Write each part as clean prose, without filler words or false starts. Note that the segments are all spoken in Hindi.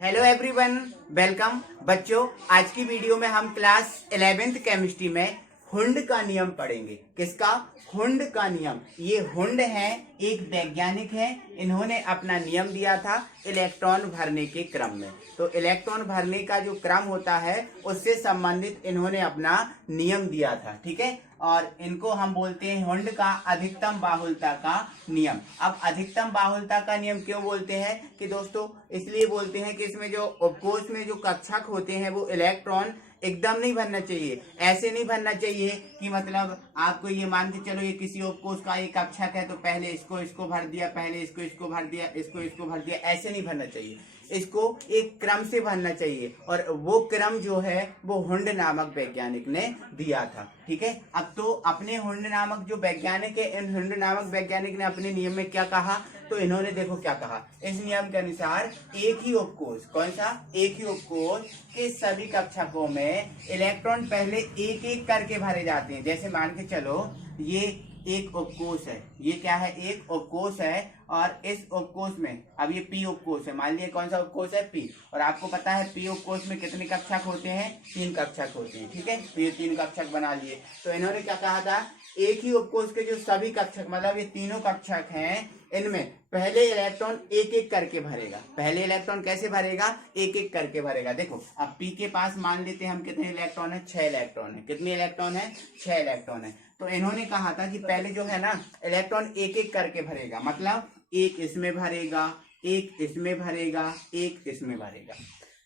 हेलो एवरीवन, वेलकम बच्चों। आज की वीडियो में हम क्लास 11th केमिस्ट्री में हुंड का नियम पढ़ेंगे। किसका? हुंड का नियम। ये हुंड है, एक वैज्ञानिक है। इन्होंने अपना नियम दिया था इलेक्ट्रॉन भरने के क्रम में। तो इलेक्ट्रॉन भरने का जो क्रम होता है उससे संबंधित इन्होंने अपना नियम दिया था, ठीक है। और इनको हम बोलते हैं हुंड का अधिकतम बाहुल्यता का नियम। अब अधिकतम बाहुल्यता का नियम क्यों बोलते हैं कि दोस्तों, इसलिए बोलते हैं कि इसमें जो उपकोष में जो कक्षक होते हैं वो इलेक्ट्रॉन एकदम नहीं भरना चाहिए। ऐसे नहीं भरना चाहिए कि मतलब आपको ये मान के चलो ये किसी उपकोष का एक कक्षक है तो पहले इसको भर दिया, पहले इसको भर दिया, इसको भर दिया। ऐसे नहीं भरना चाहिए, इसको एक क्रम से भरना चाहिए। और वो क्रम जो है वो हुंड नामक वैज्ञानिक ने दिया था, ठीक है। अब तो अपने हुंड नामक जो वैज्ञानिक है, इन हुंड नामक वैज्ञानिक ने अपने नियम में क्या कहा, तो इन्होंने देखो क्या कहा। इस नियम के अनुसार एक ही उपकोष, कौन सा? एक ही उपकोष के सभी कक्षकों में इलेक्ट्रॉन पहले एक एक करके भरे जाते हैं। जैसे मान के चलो ये एक उपकोष है, ये क्या है? एक उपकोष है। और इस उपकोष में अब ये पी उपकोष है, मान लिया कौन सा उपकोष है? पी। और आपको पता है पी उपकोष में कितने कक्षक होते हैं? 3 कक्षक होते हैं, ठीक है। तो ये 3 कक्षक बना लिए। तो इन्होंने क्या कहा था, एक ही उपकोष के जो सभी कक्षक, मतलब ये तीनों कक्षक हैं, इनमें पहले इलेक्ट्रॉन एक एक करके भरेगा। पहले इलेक्ट्रॉन कैसे भरेगा? एक एक करके भरेगा। देखो अब पी के पास मान लेते हैं हम कितने इलेक्ट्रॉन है? 6 इलेक्ट्रॉन है। कितने इलेक्ट्रॉन है? 6 इलेक्ट्रॉन है। तो इन्होंने कहा था कि पहले जो है ना इलेक्ट्रॉन एक एक करके भरेगा, मतलब एक इसमें भरेगा, एक इसमें भरेगा, एक इसमें भरेगा।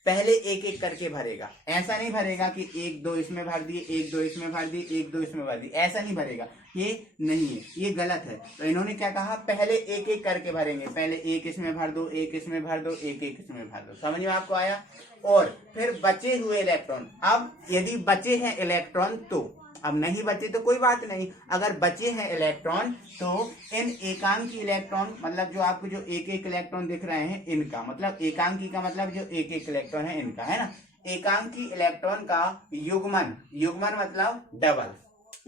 पहले एक एक करके भरेगा। ऐसा नहीं भरेगा कि एक दो इसमें भर दिए, एक दो इसमें भर दिए, एक दो इसमें भर दिए, ऐसा नहीं भरेगा। ये नहीं है, ये गलत है। तो इन्होंने क्या कहा, पहले एक एक करके भरेंगे। पहले एक इसमें भर दो, एक इसमें भर दो, एक एक इसमें भर दो। समझ में आपको आया? और फिर बचे हुए इलेक्ट्रॉन, अब यदि बचे हैं इलेक्ट्रॉन तो, अब नहीं बचे तो कोई बात नहीं, अगर बचे हैं इलेक्ट्रॉन तो इन एकांकी इलेक्ट्रॉन, मतलब जो आपको जो एक एक इलेक्ट्रॉन दिख रहे हैं इनका, मतलब एकांकी का मतलब जो एक एक इलेक्ट्रॉन है इनका, है ना। एकांकी इलेक्ट्रॉन का युग्मन, युग्मन मतलब डबल,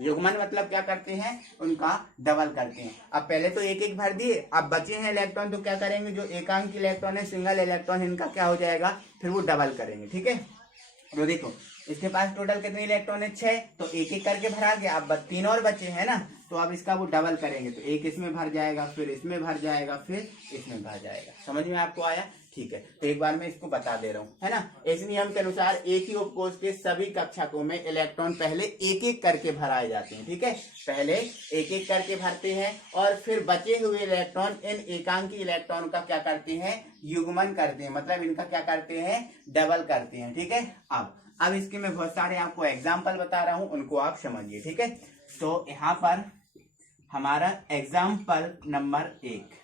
युग्मन मतलब क्या करते हैं? उनका डबल करते हैं। अब पहले तो एक एक भर दिए, अब बचे हैं इलेक्ट्रॉन तो क्या करेंगे, जो एकांकी इलेक्ट्रॉन है, सिंगल इलेक्ट्रॉन, इनका क्या हो जाएगा, फिर वो डबल करेंगे, ठीक है। तो देखो इसके पास टोटल कितने इलेक्ट्रॉन है? 6। तो एक एक करके भरा गया, अब 3 और बचे हैं ना, तो अब इसका वो डबल करेंगे। तो एक इसमें भर जाएगा, फिर इसमें भर जाएगा, फिर इसमें भर जाएगा। समझ में आपको आया? ठीक है। तो एक बार मैं इसको बता दे रहा हूँ, है ना। इस नियम के अनुसार एक ही उपकोष के सभी कक्षकों में इलेक्ट्रॉन पहले एक एक करके भराए जाते हैं, ठीक है। पहले एक एक करके भरते हैं और फिर बचे हुए इलेक्ट्रॉन इन एकांकी इलेक्ट्रॉन का क्या करते हैं? युग्मन करते हैं, मतलब इनका क्या करते हैं? डबल करते हैं, ठीक है। अब इसके मैं बहुत सारे आपको एग्जाम्पल बता रहा हूं, उनको आप समझिए, ठीक है। तो यहाँ पर हमारा एग्जाम्पल नंबर 1,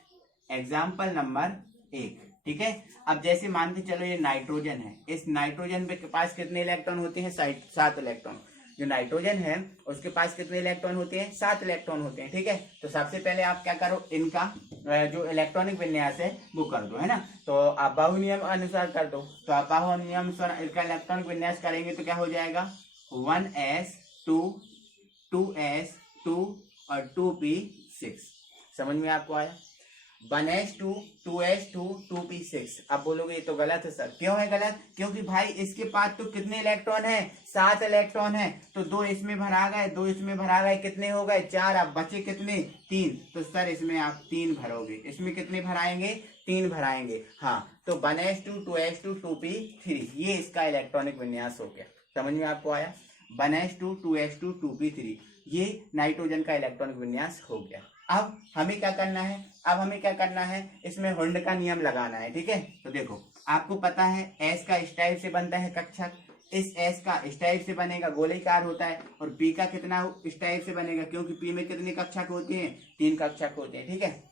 एग्जाम्पल नंबर 1, ठीक है। अब जैसे मान के चलो ये नाइट्रोजन है, इस नाइट्रोजन के पास कितने इलेक्ट्रॉन होते हैं? 7 इलेक्ट्रॉन। जो नाइट्रोजन है उसके पास कितने इलेक्ट्रॉन होते हैं? 7 इलेक्ट्रॉन होते हैं, ठीक है। तो सबसे पहले आप क्या करो, इनका जो इलेक्ट्रॉनिक विन्यास है वो कर दो, है ना। तो आप बाहु नियम अनुसार कर दो। तो आप बाहु नियम अनुसार इसका इलेक्ट्रॉनिक विन्यास करेंगे तो क्या हो जाएगा? 1s2 2s2 और 2p6। समझ में आपको आया? 1s2 2s2 2p6। अब बोलोगे ये तो गलत है सर। क्यों है गलत? क्योंकि भाई इसके पास तो कितने इलेक्ट्रॉन है? 7 इलेक्ट्रॉन है। तो 2 इसमें भरा गए, 2 इसमें भरा गए, कितने हो गए? 4। अब बचे कितने? 3। तो सर इसमें आप 3 भरोगे, इसमें कितने भराएंगे? 3 भराएंगे। हाँ, तो 1s2 2s2 2p3, ये इसका इलेक्ट्रॉनिक विन्यास हो गया। समझ में आपको आया? 1s2 2s2 2p3, ये नाइट्रोजन का इलेक्ट्रॉनिक विन्यास हो गया। अब हमें क्या करना है? अब हमें क्या करना है? इसमें हुंड का नियम लगाना है, ठीक है। तो देखो आपको पता है एस का इस टाइप से बनता है कक्षक, इस एस का इस टाइप से बनेगा, गोलेकार होता है। और पी का कितना इस टाइप से बनेगा, क्योंकि पी में कितने कक्षक होते हैं? 3 कक्षक होते हैं, ठीक है।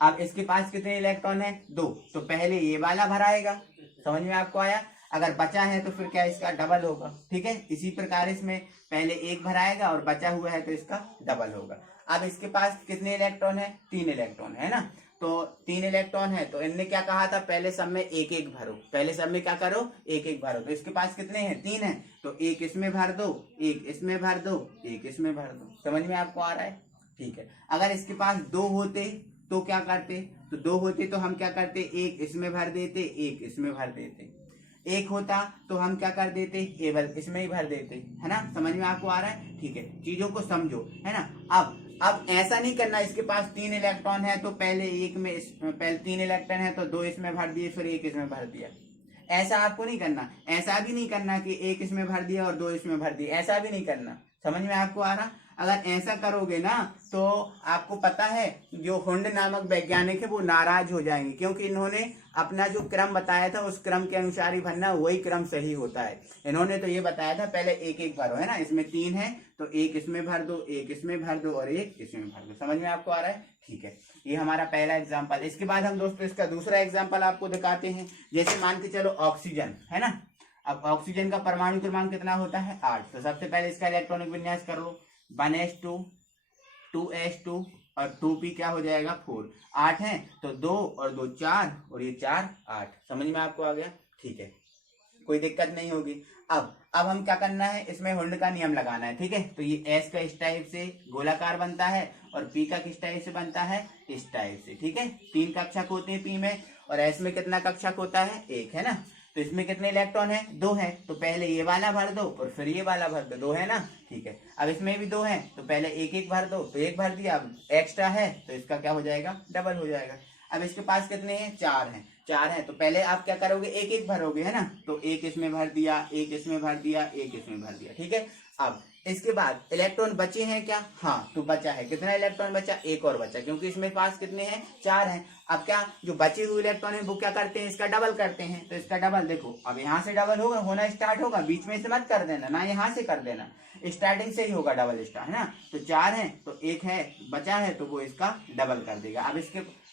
अब इसके पास कितने इलेक्ट्रॉन है? 2। तो पहले ये वाला भराएगा। समझ में आपको आया? अगर बचा है तो फिर क्या इसका डबल होगा, ठीक है। इसी प्रकार इसमें पहले 1 भराएगा और बचा हुआ है तो इसका डबल होगा। अब इसके पास कितने इलेक्ट्रॉन है? 3 इलेक्ट्रॉन है ना। तो 3 इलेक्ट्रॉन है तो इनने क्या कहा था, पहले सब में एक एक भरो, पहले सब में क्या करो? एक एक भरो। तो इसके पास कितने हैं? 3 है। तो एक इसमें भर दो, एक इसमें भर दो, एक इसमें भर दो। समझ में आपको आ रहा है? ठीक है। अगर इसके पास 2 होते तो क्या करते? तो 2 होते तो हम क्या करते, एक इसमें भर देते, एक इसमें भर देते। एक होता तो हम क्या कर देते, केवल इसमें ही भर देते, है ना। समझ में आपको आ रहा है, ठीक है। चीजों को समझो, है ना। अब ऐसा नहीं करना, इसके पास 3 इलेक्ट्रॉन है तो पहले पहले 3 इलेक्ट्रॉन है तो 2 इसमें भर दिए, फिर एक इसमें भर दिया। ऐसा आपको नहीं करना। ऐसा भी नहीं करना कि एक इसमें भर दिया और 2 इसमें भर दिए, ऐसा भी नहीं करना। समझ में आपको आ रहा। अगर ऐसा करोगे ना तो आपको पता है जो हुंड नामक वैज्ञानिक है वो नाराज हो जाएंगे, क्योंकि इन्होंने अपना जो क्रम बताया था उस क्रम के अनुसार ही भरना, वही क्रम सही होता है। इन्होंने तो ये बताया था पहले एक एक भरो, है ना। इसमें 3 है तो एक इसमें भर दो, एक इसमें भर दो और एक इसमें भर दो। समझ में आपको आ रहा है, ठीक है। ये हमारा पहला एग्जाम्पल। इसके बाद हम दोस्तों इसका दूसरा एग्जाम्पल आपको दिखाते हैं। जैसे मान के चलो ऑक्सीजन, है ना। अब ऑक्सीजन का परमाणु क्रमांक कितना होता है, 8। तो सबसे पहले इसका इलेक्ट्रॉनिक विन्यास कर लो। 1s2 2s2 और 2p क्या हो जाएगा, 4। 8 है तो 2 और 2 4 और ये 4 8। समझ में आपको आ गया, ठीक है, कोई दिक्कत नहीं होगी। अब हम क्या करना है, इसमें हुंड का नियम लगाना है, ठीक है। तो ये S का इस टाइप से गोलाकार बनता है और P का किस टाइप से बनता है, इस टाइप से, ठीक है। 3 कक्षक होते हैं P में और S में कितना कक्षक होता है, 1, है ना। तो इसमें कितने इलेक्ट्रॉन है, 2 है। तो पहले ये वाला भर दो और फिर ये वाला भर दो, 2 है ना, ठीक है। अब इसमें भी 2 है तो पहले एक एक भर दो, तो एक भर दिया। अब एक्स्ट्रा है तो इसका क्या हो जाएगा, डबल हो जाएगा। अब इसके पास कितने हैं, 4 हैं। 4 है तो पहले आप क्या करोगे, एक एक भरोगे, है ना। तो एक इसमें भर दिया, एक इसमें भर दिया, एक इसमें भर दिया, ठीक है। अब इसके बाद इलेक्ट्रॉन बचे हैं क्या, हाँ तो बचा है। कितना इलेक्ट्रॉन बचा, एक और बचा, क्योंकि इसमें पास कितने हैं, 4 हैं। अब क्या जो बचे हुए इलेक्ट्रॉन है वो क्या करते हैं, इसका डबल करते हैं। तो इसका डबल देखो, अब यहाँ से डबल होना स्टार्ट होगा, बीच में से मत कर देना ना, यहाँ से कर देना, स्टार्टिंग से ही होगा डबल स्टार, है ना। तो 4 है तो एक है बचा है तो वो इसका डबल कर देगा। अब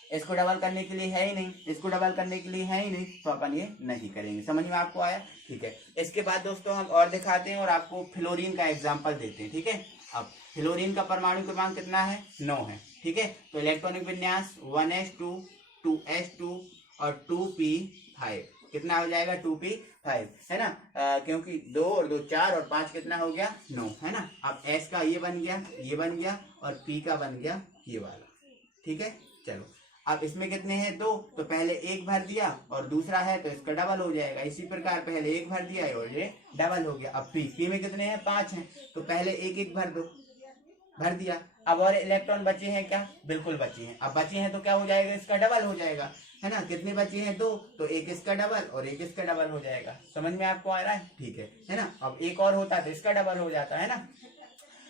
इसको डबल करने के लिए है ही नहीं, इसको डबल करने के लिए है ही नहीं, तो अपन ये नहीं करेंगे। समझ में आपको आया, ठीक है। इसके बाद दोस्तों हम और दिखाते हैं और आपको फ्लोरीन का एग्जांपल देते हैं, ठीक है। अब फ्लोरीन का परमाणु क्रमांक कितना है, 9 है, ठीक है। तो इलेक्ट्रॉनिक विन्यास 1s2 2s2 और 2p5 कितना हो जाएगा, 2p5, है ना। क्योंकि 2 और 2 4 और 5 कितना हो गया, 9, है ना। अब s का ये बन गया, ये बन गया और p का बन गया ये वाला, ठीक है। चलो अब इसमें कितने हैं, 2, तो पहले एक भर दिया और दूसरा है तो इसका डबल हो जाएगा। इसी प्रकार पहले एक भर दिया और ये डबल हो गया। अब पी में कितने हैं, 5 हैं, तो पहले एक एक भर दो, भर दिया। अब और इलेक्ट्रॉन बचे हैं क्या, बिल्कुल बचे हैं। अब बचे हैं तो क्या हो जाएगा, इसका डबल हो जाएगा, है ना। कितने बचे हैं, 2, तो एक इसका डबल और एक इसका डबल हो जाएगा। समझ में आपको आ रहा है, ठीक है ना। अब एक और होता तो इसका डबल हो जाता, है ना।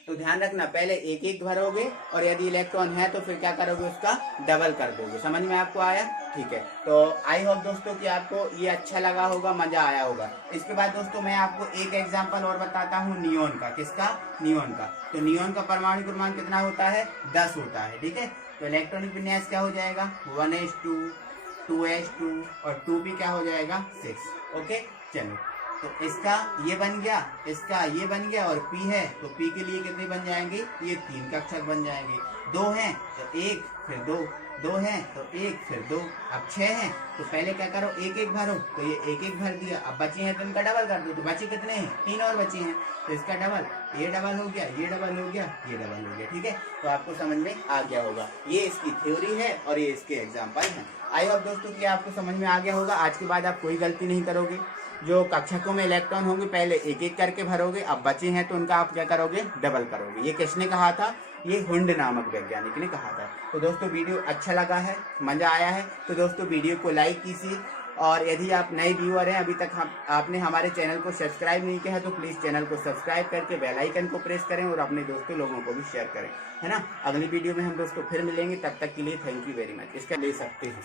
तो ध्यान रखना, पहले एक एक भरोगे और यदि इलेक्ट्रॉन है तो फिर क्या करोगे, उसका डबल कर दोगे। समझ में आपको आया, ठीक है। तो आई होप दोस्तों कि आपको ये अच्छा लगा होगा, मजा आया होगा। इसके बाद दोस्तों मैं आपको एक एग्जांपल और बताता हूँ नियोन का। किसका, नियोन का। तो नियोन का परमाणु क्रमांक कितना होता है, 10 होता है, ठीक है। तो इलेक्ट्रॉनिक विन्यास क्या हो जाएगा, 1s2 2s2 और 2p क्या हो जाएगा, 6। ओके, चलो तो इसका ये बन गया, इसका ये बन गया और P है तो P के लिए कितने बन जाएंगे, ये 3 कक्षक बन जाएंगे। 2 हैं तो 1 फिर 2, 2 हैं तो 1 फिर 2। अब 6 हैं तो पहले क्या करो, एक एक भरो, तो ये एक एक भर दिया। अब बचे हैं तो इनका डबल कर दो, तो बचे कितने हैं, 3 और बचे हैं, तो इसका डबल, ये डबल हो गया, ये डबल हो गया, ये डबल हो गया, ठीक है। तो आपको समझ में आ गया होगा, ये इसकी थ्योरी है और ये इसके एग्जाम्पल है। आई होप दोस्तों कि आपको समझ में आ गया होगा। आज के बाद आप कोई गलती नहीं करोगे। जो कक्षकों में इलेक्ट्रॉन होंगे पहले एक एक करके भरोगे, अब बचे हैं तो उनका आप क्या करोगे, डबल करोगे। ये किसने कहा था, ये हुंड नामक वैज्ञानिक ने कहा था। तो दोस्तों वीडियो अच्छा लगा है, मजा आया है तो दोस्तों वीडियो को लाइक कीजिए। और यदि आप नए व्यूअर हैं, अभी तक आपने हमारे चैनल को सब्सक्राइब नहीं किया है तो प्लीज़ चैनल को सब्सक्राइब करके बेल आइकन को प्रेस करें और अपने दोस्तों लोगों को भी शेयर करें, है ना। अगली वीडियो में हम दोस्तों फिर मिलेंगे, तब तक के लिए थैंक यू वेरी मच। इसका ले सकते हैं।